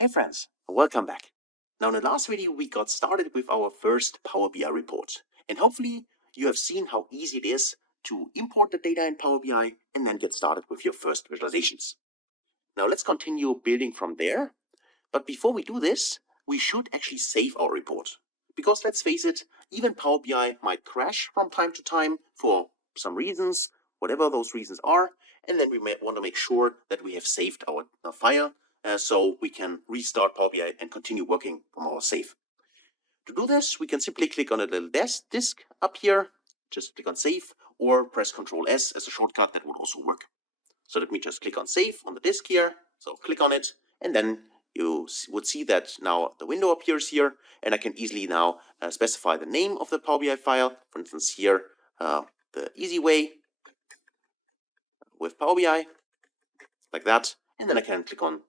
Hey friends, welcome back. Now in the last video we got started with our first Power BI report, and hopefully you have seen how easy it is to import the data in Power BI and then get started with your first visualizations. Now let's continue building from there, but before we do this, we should actually save our report. Because let's face it, even Power BI might crash from time to time for some reasons, whatever those reasons are, and then we may want to make sure that we have saved our file so we can restart Power BI and continue working from our save. To do this, we can simply click on a little disk up here, just click on save, or press Ctrl S as a shortcut. That would also work. So let me just click on save on the disk here. So click on it, and then you would see that now the window appears here, and I can easily now specify the name of the Power BI file. For instance, here, the easy way with Power BI, like that. And then I can click on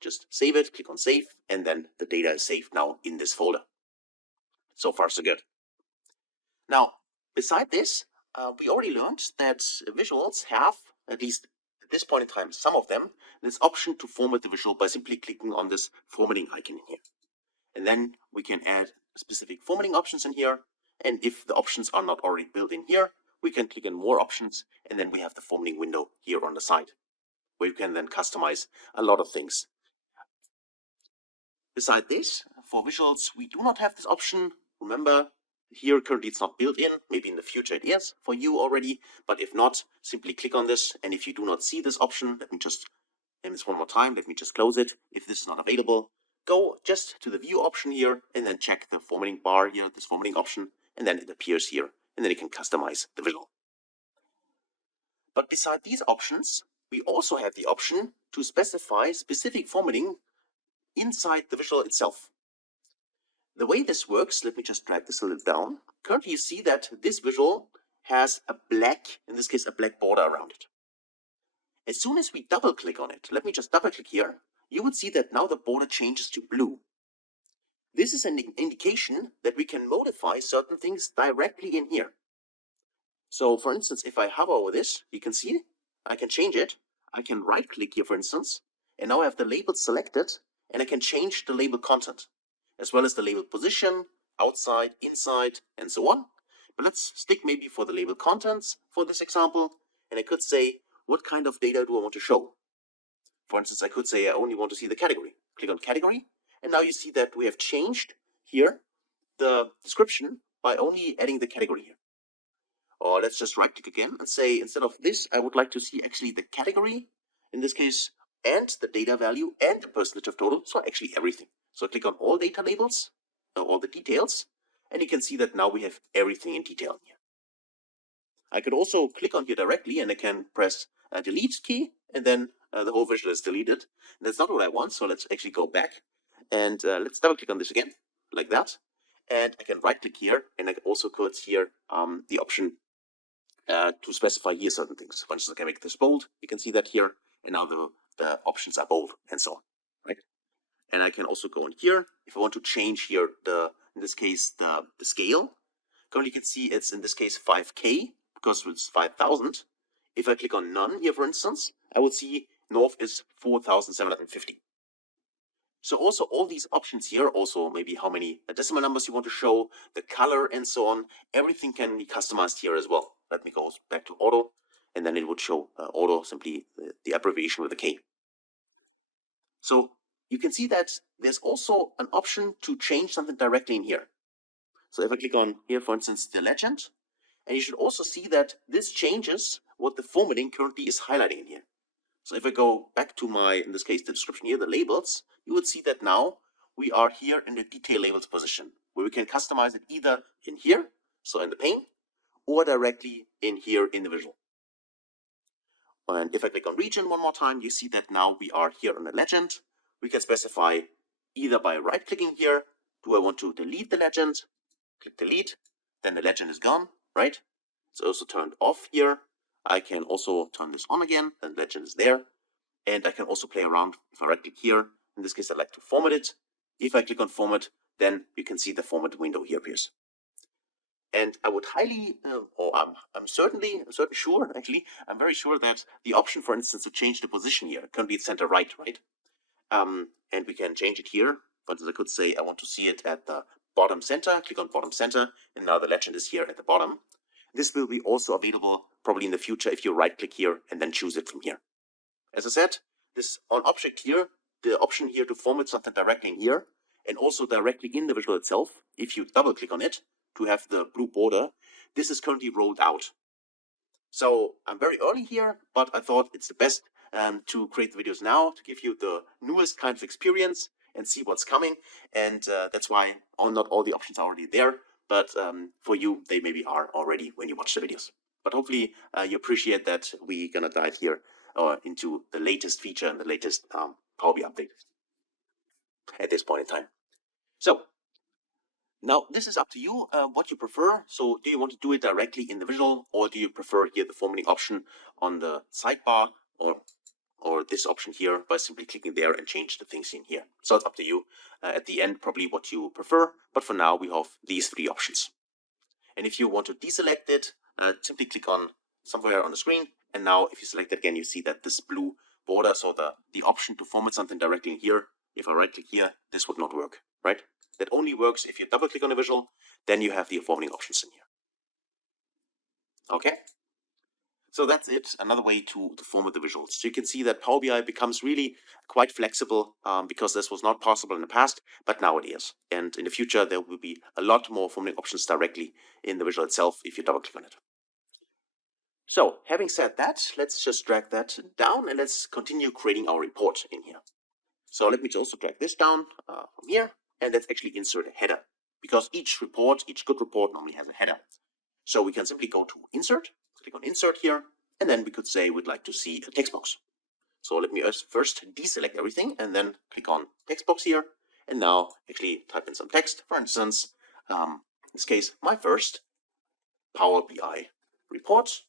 just save it, click on save, and then the data is saved now in this folder. So far, so good. Now, beside this, we already learned that visuals have, at least at this point in time, some of them, this option to format the visual by simply clicking on this formatting icon in here. And then we can add specific formatting options in here. And if the options are not already built in here, we can click on more options, and then we have the formatting window here on the side, where you can then customize a lot of things. Beside this, for visuals, we do not have this option. Remember, here currently it's not built in. Maybe in the future it is for you already, but if not, simply click on this. And if you do not see this option, let me just name this one more time. Let me just close it. If this is not available, go just to the view option here and then check the formatting bar here, this formatting option, and then it appears here, and then you can customize the visual. But beside these options, we also have the option to specify specific formatting inside the visual itself. The way this works, let me just drag this a little down. Currently you see that this visual has a black, in this case a black border around it. As soon as we double click on it, let me just double click here, you would see that now the border changes to blue. This is an indication that we can modify certain things directly in here. So for instance, if I hover over this, you can see I can change it. I can right click here, for instance, and now I have the label selected, and I can change the label content, as well as the label position, outside, inside, and so on. But let's stick maybe for the label contents for this example, and I could say, what kind of data do I want to show? For instance, I could say I only want to see the category. Click on category, and now you see that we have changed here the description by only adding the category here. Or let's just right click again and say, instead of this, I would like to see actually the category, in this case, and the data value and the percentage of total, so actually everything. So I click on all data labels, all the details, and you can see that now we have everything in detail here. I could also click on here directly, and I can press delete key, and then the whole visual is deleted. And that's not what I want, so let's actually go back, and let's double click on this again, like that. And I can right click here, and I also could here the option to specify here certain things. For instance, I can make this bold, you can see that here, and now the options are bold, and so on, right? And I can also go in here, if I want to change here in this case, the scale. Currently you can see it's in this case 5K, because it's 5,000. If I click on none here, for instance, I would see north is 4,750. So also all these options here, also maybe how many decimal numbers you want to show, the color and so on, everything can be customized here as well. Let me go back to auto, and then it would show auto, simply the abbreviation with a K. So you can see that there's also an option to change something directly in here. So if I click on here, for instance, the legend, and you should also see that this changes what the formatting currently is highlighting in here. So if I go back to my, in this case, the description here, the labels, you would see that now we are here in the detail labels position, where we can customize it either in here, so in the pane, or directly in here in the visual. And if I click on region one more time, you see that now we are here on the legend. We can specify either by right clicking here, do I want to delete the legend? Click delete, then the legend is gone, right? It's also turned off here. I can also turn this on again, and the legend is there. And I can also play around. If I right click here, in this case, I like to format it. If I click on format, then you can see the format window here appears. And I would highly, I'm certainly sure, actually, I'm very sure that the option, for instance, to change the position here, currently it's center right, right? And we can change it here. For instance, I could say I want to see it at the bottom center, click on bottom center, and now the legend is here at the bottom. This will be also available probably in the future if you right click here and then choose it from here. As I said, this on object here, the option here to format something directly in here and also directly in the visual itself, if you double click on it to have the blue border, this is currently rolled out. So I'm very early here, but I thought it's the best to create the videos now to give you the newest kind of experience and see what's coming. And that's why not all the options are already there, but for you, they maybe are already when you watch the videos. But hopefully you appreciate that we're gonna dive here into the latest feature and the latest Power BI update at this point in time. So now this is up to you what you prefer. So do you want to do it directly in the visual, or do you prefer here the formatting option on the sidebar, or this option here by simply clicking there and change the things in here? So it's up to you at the end probably what you prefer, but for now we have these three options. And if you want to deselect it, simply click on somewhere on the screen, and now if you select it again, you see that this blue border, so the option to format something directly in here, if I right click here, this would not work, right? That only works if you double click on a visual, then you have the formatting options in here. Okay, so that's it, another way to format the visuals. So you can see that Power BI becomes really quite flexible because this was not possible in the past, but now it is. And in the future, there will be a lot more formatting options directly in the visual itself if you double click on it. So having said that, let's just drag that down and let's continue creating our report in here. So let me also drag this down from here, and let's actually insert a header, because each good report normally has a header. So we can simply go to insert, click on insert here, and then we could say we'd like to see a text box. So let me first deselect everything and then click on text box here, and now actually type in some text. For instance, in this case, my first Power BI report.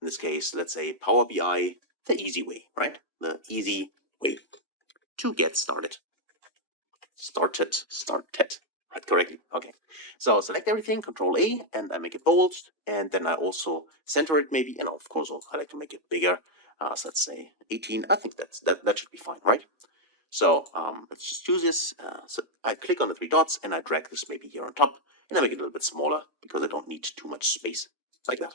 In this case, let's say Power BI, the easy way, right? The easy way to get started. Started, right, correctly. Okay, so select everything, Control A, and I make it bold, and then I also center it maybe, and of course I like to make it bigger. So let's say 18. I think that should be fine, right? So let's just choose this. So I click on the three dots and I drag this maybe here on top, and I make it a little bit smaller because I don't need too much space, like that.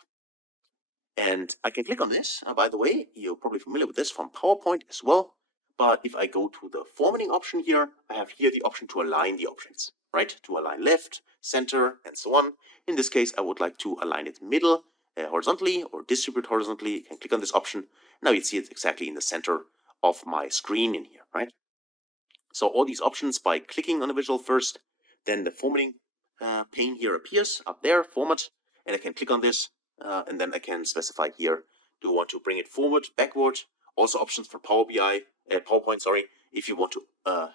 And I can click on this. By the way, you're probably familiar with this from PowerPoint as well. But if I go to the formatting option here, I have here the option to align the options, right? To align left, center, and so on. In this case, I would like to align it middle, horizontally, or distribute horizontally. You can click on this option. Now you see it exactly in the center of my screen in here, right? So all these options by clicking on the visual first, then the formatting pane here appears up there, format, and I can click on this, and then I can specify here, do I want to bring it forward, backward? Also options for PowerPoint, sorry. If you want to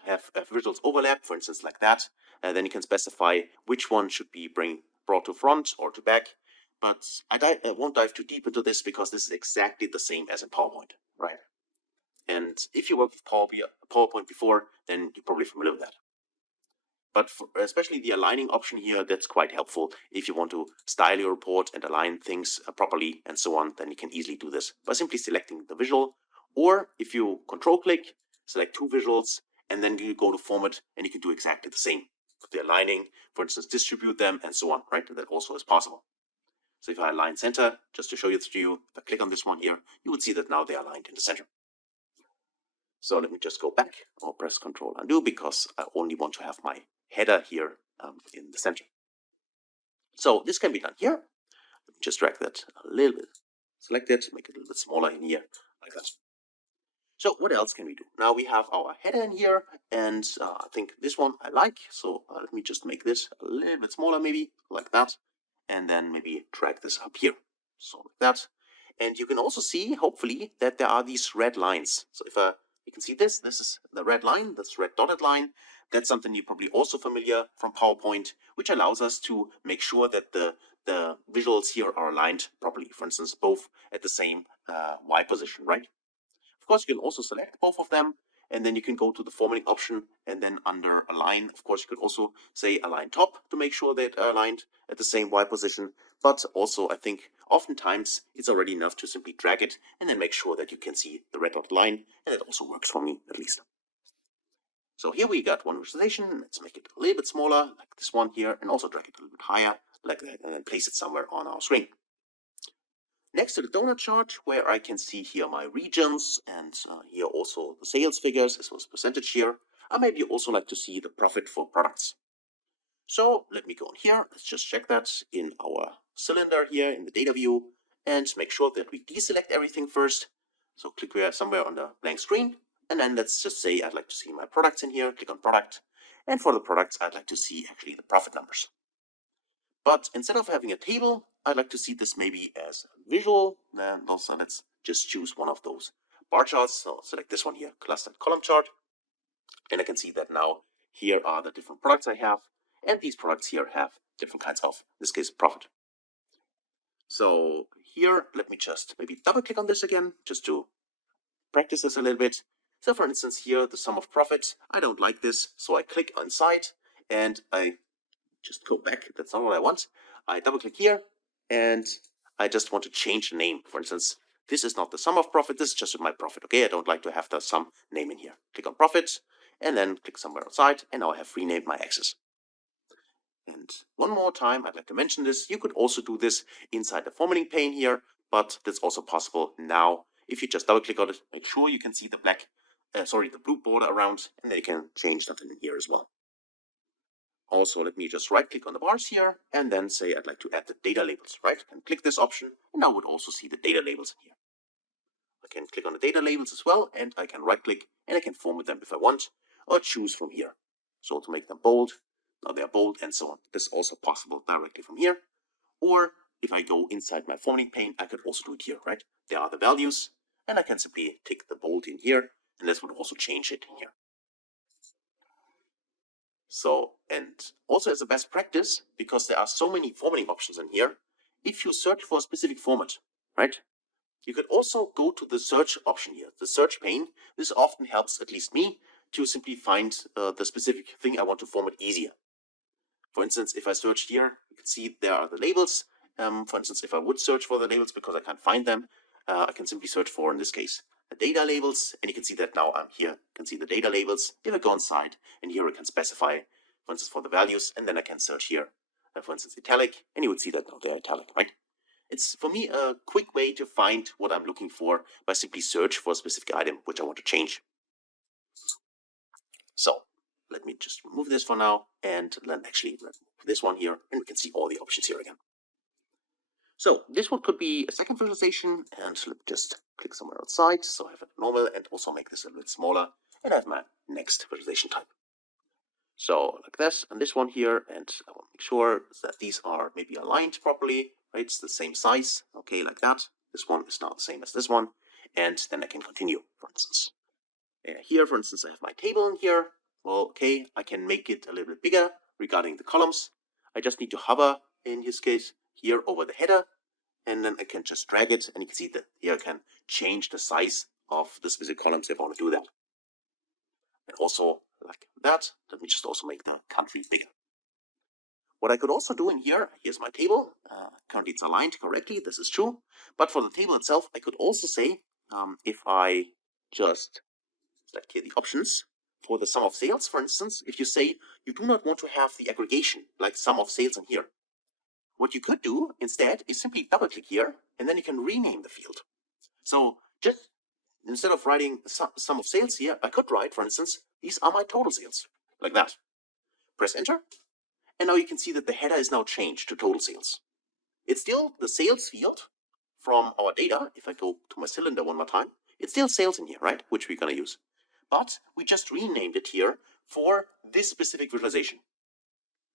have visuals overlap, for instance, like that, then you can specify which one should be brought to front or to back. But I won't dive too deep into this because this is exactly the same as in PowerPoint, right? And if you worked with PowerPoint before, then you're probably familiar with that. But especially the aligning option here, that's quite helpful. If you want to style your report and align things properly and so on, then you can easily do this by simply selecting the visual. Or if you control click, select two visuals, and then you go to format, and you can do exactly the same. With the aligning, for instance, distribute them and so on, right? That also is possible. So if I align center, just to show you to you, if I click on this one here, you would see that now they're aligned in the center. So let me just go back or press Control Undo because I only want to have my header here in the center. So this can be done here. Let me just drag that a little bit, select it, make it a little bit smaller in here, like that. So what else can we do? Now we have our header in here, and I think this one I like. So let me just make this a little bit smaller, maybe like that, and then maybe drag this up here, so like that. And you can also see, hopefully, that there are these red lines. So if you can see this is the red line, that's red dotted line. That's something you're probably also familiar from PowerPoint, which allows us to make sure that the visuals here are aligned properly. For instance, both at the same Y position, right? Of course, you can also select both of them, and then you can go to the formatting option, and then under align, of course, you could also say align top to make sure that are aligned at the same Y position. But also, I think oftentimes it's already enough to simply drag it and then make sure that you can see the red dotted line, and it also works for me at least. So here we got one visualization. Let's make it a little bit smaller, like this one here, and also drag it a little bit higher, like that, and then place it somewhere on our screen. Next to the donut chart, where I can see here my regions and here also the sales figures, as well as percentage here, I maybe also like to see the profit for products. So let me go in here. Let's just check that in our cylinder here in the data view and make sure that we deselect everything first. So click here somewhere on the blank screen. And then let's just say I'd like to see my products in here. Click on product. And for the products, I'd like to see actually the profit numbers. But instead of having a table, I'd like to see this maybe as a visual. Then also let's just choose one of those bar charts. So select this one here, clustered column chart. And I can see that now here are the different products I have. And these products here have different kinds of, in this case, profit. So here, let me just maybe double click on this again, just to practice this a little bit. So for instance, here, the sum of profit, I don't like this. So I click inside and I just go back. That's not what I want. I double click here and I just want to change the name. For instance, this is not the sum of profit. This is just my profit. Okay, I don't like to have the sum name in here. Click on profit and then click somewhere outside. And now I have renamed my axis. And one more time, I'd like to mention this. You could also do this inside the formatting pane here, but that's also possible now. If you just double click on it, make sure you can see the the blue border around, and then you can change that in here as well. Also, let me just right click on the bars here and then say I'd like to add the data labels, right? And click this option, and I would also see the data labels in here. I can click on the data labels as well, and I can right click and I can format them if I want, or choose from here. So to make them bold, now they are bold and so on. This is also possible directly from here. Or if I go inside my formatting pane, I could also do it here, right? There are the values, and I can simply tick the bold in here, and this would also change it in here. So, and also as a best practice, because there are so many formatting options in here, if you search for a specific format, right? You could also go to the search option here, the search pane. This often helps, at least me, to simply find the specific thing I want to format easier. For instance, if I search here, you can see there are the labels. For instance, if I would search for the labels because I can't find them, I can simply search for, in this case, the data labels. And you can see that now I'm here. You can see the data labels. If I go inside, and here I can specify, for instance, for the values, and then I can search here, for instance, italic, and you would see that now they're italic, right? It's, for me, a quick way to find what I'm looking for by simply search for a specific item which I want to change. So let me just remove this for now, and then actually remove this one here, and we can see all the options here again. So this one could be a second visualization, and let me just click somewhere outside, so I have it normal, and also make this a little bit smaller, and I have my next visualization type. So like this, and this one here, and I want to make sure that these are maybe aligned properly, right? It's the same size, okay, like that. This one is now the same as this one, and then I can continue, for instance. Here, for instance, I have my table in here. Well, okay, I can make it a little bit bigger regarding the columns. I just need to hover, in this case, here over the header, and then I can just drag it, and you can see that here I can change the size of the specific columns if I want to do that. And also, like that, let me just also make the country bigger. What I could also do in here, here's my table. Currently it's aligned correctly, this is true. But for the table itself, I could also say, if I just select here the options for the sum of sales, for instance, if you say you do not want to have the aggregation, like sum of sales in here, what you could do instead is simply double click here, and then you can rename the field. So just instead of writing sum of sales here, I could write, for instance, these are my total sales, like that. Press enter, and now you can see that the header is now changed to total sales. It's still the sales field from our data. If I go to my cylinder one more time, it's still sales in here, right? Which we're going to use. But we just renamed it here for this specific visualization.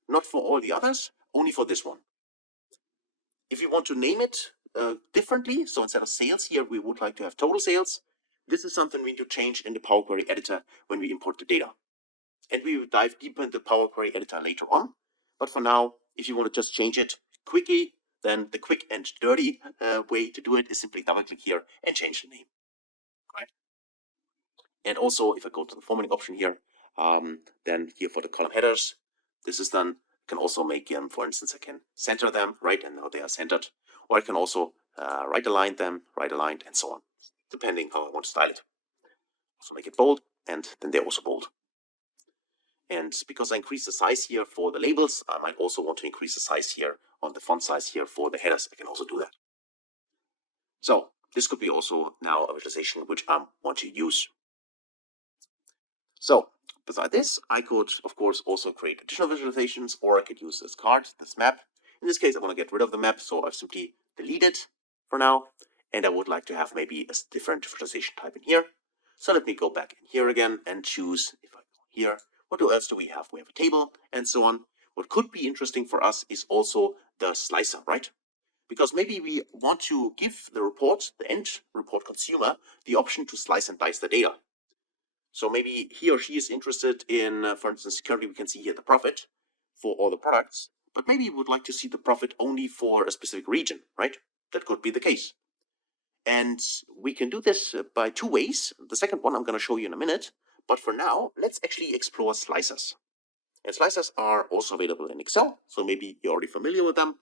Not for all the others, only for this one. If you want to name it differently, so instead of sales here, we would like to have total sales. This is something we need to change in the Power Query editor when we import the data. And we will dive deeper into the Power Query editor later on. But for now, if you want to just change it quickly, then the quick and dirty way to do it is simply double click here and change the name. Right? And also, if I go to the formatting option here, then here for the column headers, this is done. I can also make them, for instance, I can center them, right? And now they are centered. or I can also right align them, right aligned, and so on, depending how I want to style it. So make it bold, and then they're also bold. And because I increase the size here for the labels, I might also want to increase the size here on the font size here for the headers. I can also do that. So this could be also now a visualization which I want to use. So beside this, I could, of course, also create additional visualizations, or I could use this card, this map. In this case, I want to get rid of the map, so I've simply deleted for now. And I would like to have maybe a different visualization type in here. So let me go back in here again and choose, if I go here, what else do we have? We have a table and so on. What could be interesting for us is also the slicer, right? Because maybe we want to give the report, the end report consumer, the option to slice and dice the data. So maybe he or she is interested in, for instance, currently we can see here the profit for all the products, but maybe we would like to see the profit only for a specific region, right? That could be the case. And we can do this by two ways. The second one I'm going to show you in a minute. But for now, let's actually explore slicers. And slicers are also available in Excel, so maybe you're already familiar with them.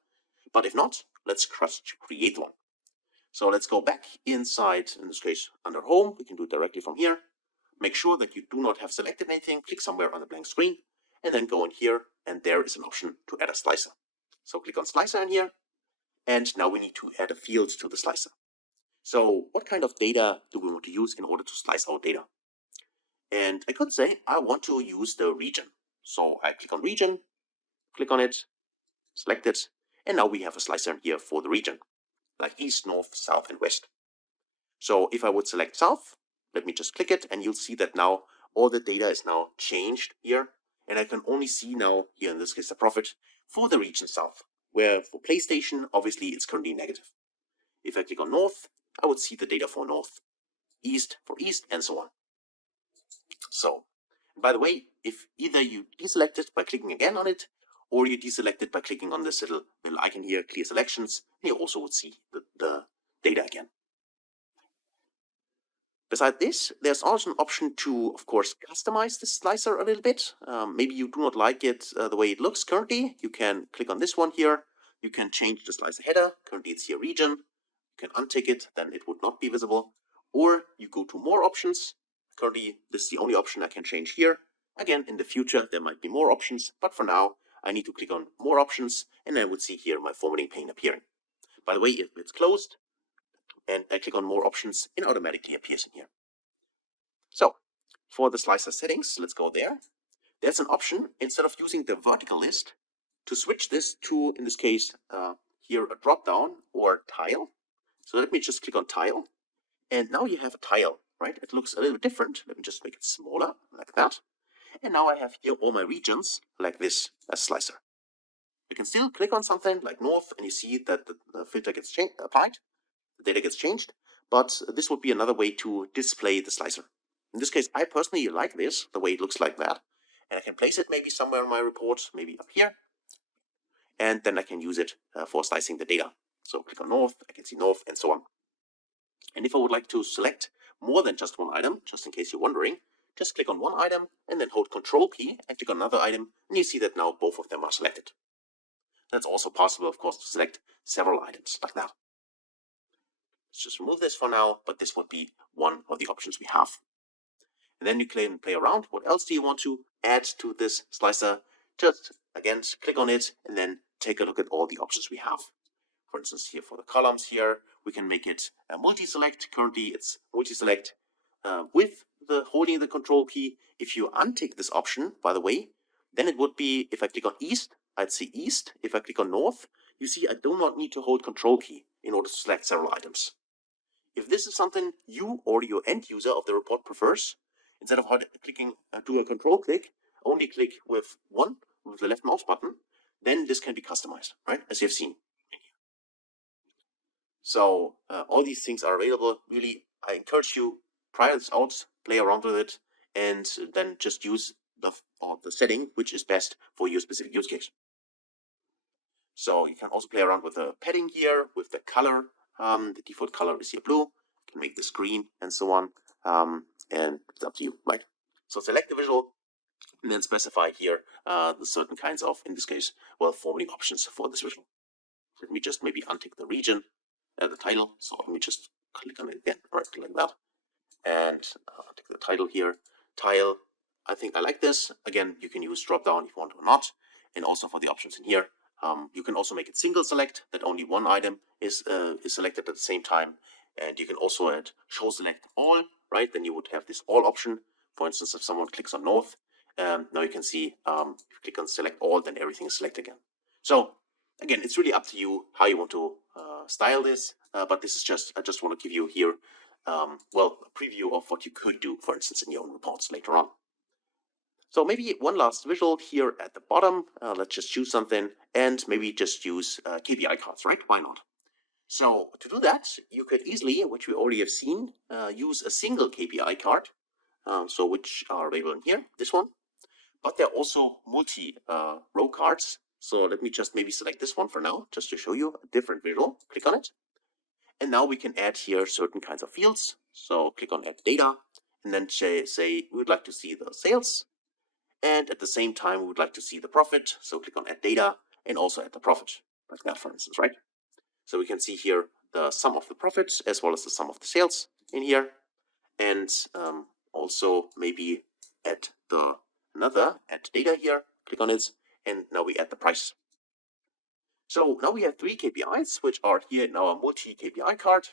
But if not, let's create one. So let's go back inside, in this case, under Home. We can do it directly from here. Make sure that you do not have selected anything. Click somewhere on the blank screen, and then go in here, and there is an option to add a slicer. So click on Slicer in here, and now we need to add a field to the slicer. So what kind of data do we want to use in order to slice our data? And I could say I want to use the region. So I click on region, click on it, select it, and now we have a slicer here for the region, like east, north, south, and west. So if I would select south, let me just click it, and you'll see that now all the data is now changed here. And I can only see now here in this case the profit for the region south, where for PlayStation, obviously it's currently negative. If I click on north, I would see the data for north, east for east, and so on. So, by the way, if either you deselect it by clicking again on it, or you deselect it by clicking on this little icon here, clear selections, you also would see the data again. Beside this, there's also an option to, of course, customize the slicer a little bit. Maybe you do not like it the way it looks currently. You can click on this one here. You can change the slicer header. Currently it's here region. You can untick it, then it would not be visible. Or you go to more options. Currently, this is the only option I can change here. Again, in the future, there might be more options, but for now, I need to click on more options, and I would see here my formatting pane appearing. By the way, if it's closed, and I click on more options, it automatically appears in here. So, for the slicer settings, let's go there. There's an option, instead of using the vertical list, to switch this to, in this case, here a drop down or tile. So let me just click on tile. And now you have a tile, right? It looks a little bit different. Let me just make it smaller, like that. And now I have here all my regions, like this, as slicer. You can still click on something like north, and you see that the filter gets applied, the data gets changed, but this would be another way to display the slicer. In this case, I personally like this, the way it looks like that. And I can place it maybe somewhere in my report, maybe up here. And then I can use it for slicing the data. So click on north, I can see north, and so on. And if I would like to select more than just one item, just in case you're wondering, just click on one item and then hold Control key and click on another item, and you see that now both of them are selected. That's also possible, of course, to select several items like that. Let's just remove this for now, but this would be one of the options we have. And then you can play around. What else do you want to add to this slicer? Just, again, click on it and then take a look at all the options we have. For instance, here for the columns here, we can make it a multi-select. Currently, it's multi-select with the holding the Control key. If you untick this option, by the way, then it would be, if I click on East, I'd see East. If I click on North, you see I do not need to hold Control key in order to select several items. If this is something you or your end user of the report prefers, instead of clicking do a Control click, only click with the left mouse button, then this can be customized, right? As you have seen. So all these things are available. Really, I encourage you, try this out, play around with it, and then just use the setting which is best for your specific use case. So you can also play around with the padding here, with the color. The default color is here blue. You can make this green and so on. And it's up to you, right? So select the visual and then specify here the certain kinds of, in this case, well, formatting options for this visual. Let me just maybe untick the region, the title. So let me just click on it again, right, like that. And take the title here, tile. I think I like this. Again, you can use drop down if you want or not. And also for the options in here, you can also make it single select, that only one item is selected at the same time. And you can also add show select all, right? Then you would have this all option. For instance, if someone clicks on north, now you can see if you click on select all, then everything is selected again. So again, it's really up to you how you want to style this. But this is just, I just want to give you here well, a preview of what you could do, for instance, in your own reports later on. So maybe one last visual here at the bottom. Let's just choose something and maybe just use KPI cards, right? Why not? So to do that, you could easily, which we already have seen, use a single KPI card. So which are available in here, this one. But there are also multi-row cards. So let me just maybe select this one for now, just to show you a different visual. Click on it. And now we can add here certain kinds of fields. So click on add data and then say we would like to see the sales. And at the same time, we would like to see the profit. So click on add data and also add the profit, like that, for instance, right? So we can see here the sum of the profits as well as the sum of the sales in here. And also maybe add add data here, click on it, and now we add the price. So now we have 3 KPIs, which are here in our multi-KPI card.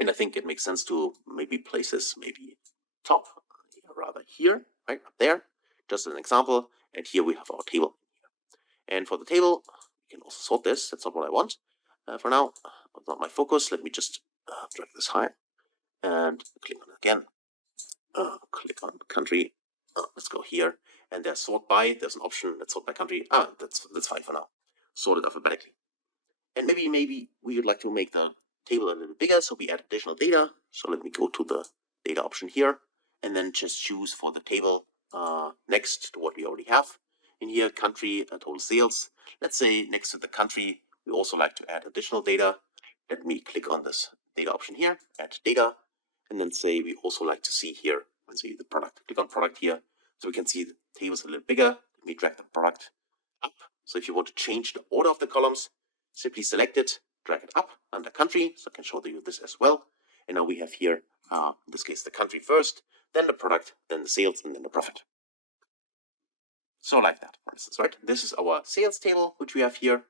And I think it makes sense to maybe place this maybe top, rather here, right up there, just as an example. And here we have our table. And for the table, you can also sort this. That's not what I want for now. It's not my focus. Let me just drag this high and click on it again. Click on country. Let's go here. And there's sort by. There's an option that's sort by country. That's fine for now. Sort it alphabetically. And maybe we would like to make the table a little bigger, so we add additional data. So let me go to the data option here and then just choose for the table next to what we already have in here, country, total sales. Let's say next to the country, we also like to add additional data. Let me click on this data option here, add data, and then say we also like to see here, let's see the product. Click on product here, so we can see the tables a little bigger. Let me drag the product up. So if you want to change the order of the columns, simply select it, drag it up under country, so I can show you this as well. And now we have here, in this case, the country first, then the product, then the sales, and then the profit. So like that, for instance, right? This is our sales table, which we have here,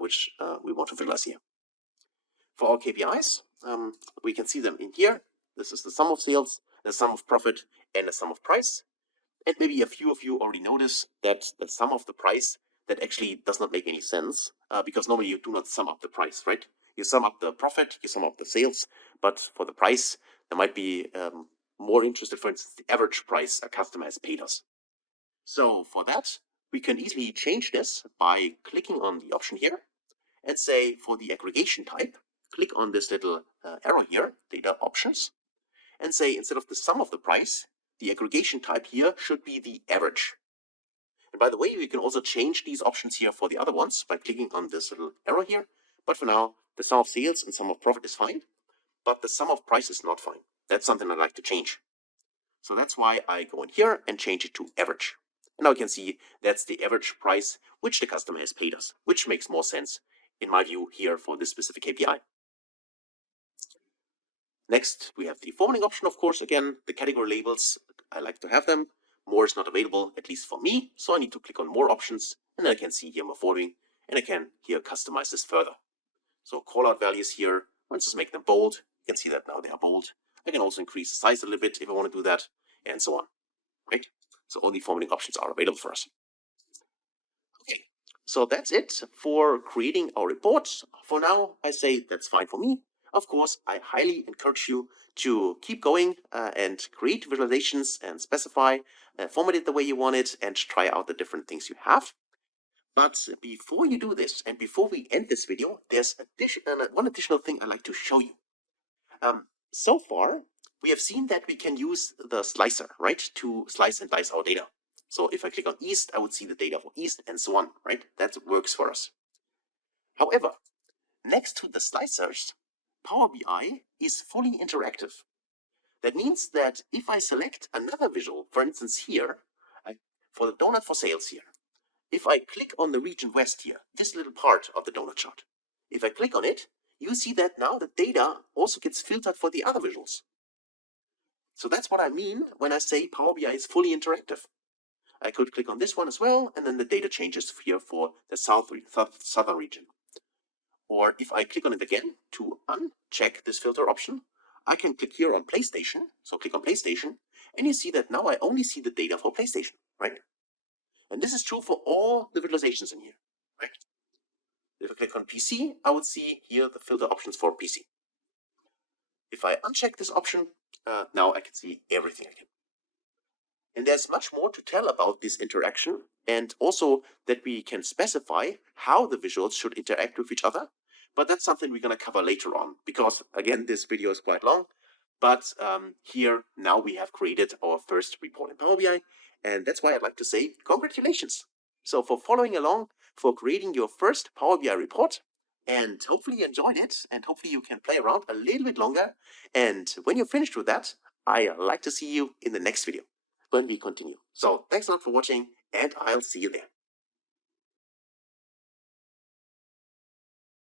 which we want to visualize here. For our KPIs, we can see them in here. This is the sum of sales, the sum of profit, and the sum of price. And maybe a few of you already notice that the sum of the price, that actually does not make any sense, because normally you do not sum up the price, right? You sum up the profit, you sum up the sales, but for the price, there might be more interested, for instance, the average price a customer has paid us. So for that, we can easily change this by clicking on the option here and say for the aggregation type, click on this little arrow here, data options, and say instead of the sum of the price, the aggregation type here should be the average. And by the way, you can also change these options here for the other ones by clicking on this little arrow here. But for now, the sum of sales and sum of profit is fine, but the sum of price is not fine. That's something I'd like to change. So that's why I go in here and change it to average. And now you can see that's the average price which the customer has paid us, which makes more sense in my view here for this specific KPI. Next, we have the formatting option, of course. Again, the category labels, I like to have them. More is not available, at least for me. So I need to click on more options, and then I can see here more formatting, and I can here customize this further. So callout values here, let's just make them bold. You can see that now they are bold. I can also increase the size a little bit if I want to do that, and so on, right? So all the formatting options are available for us. Okay, so that's it for creating our reports. For now, I say that's fine for me. Of course, I highly encourage you to keep going and create visualizations and specify, format it the way you want it, and try out the different things you have. But before you do this, and before we end this video, there's one additional thing I'd like to show you. So far, we have seen that we can use the slicer, right, to slice and dice our data. So if I click on East, I would see the data for East and so on, right? That works for us. However, next to the slicers, Power BI is fully interactive. That means that if I select another visual, for instance here, for the donut for sales here, if I click on the region West here, this little part of the donut chart, if I click on it, you see that now the data also gets filtered for the other visuals. So that's what I mean when I say Power BI is fully interactive. I could click on this one as well, and then the data changes here for the southern region. Or if I click on it again to uncheck this filter option, I can click here on PlayStation. So click on PlayStation, and you see that now I only see the data for PlayStation, right? And this is true for all the visualizations in here, right? If I click on PC, I would see here the filter options for PC. If I uncheck this option, now I can see everything again. And there's much more to tell about this interaction, and also that we can specify how the visuals should interact with each other. But that's something we're going to cover later on, because again, this video is quite long. But here now we have created our first report in Power BI, and that's why I'd like to say congratulations. So for following along, for creating your first Power BI report, and hopefully you enjoyed it, and hopefully you can play around a little bit longer. And when you're finished with that, I'd like to see you in the next video when we continue. So thanks a lot for watching, and I'll see you there.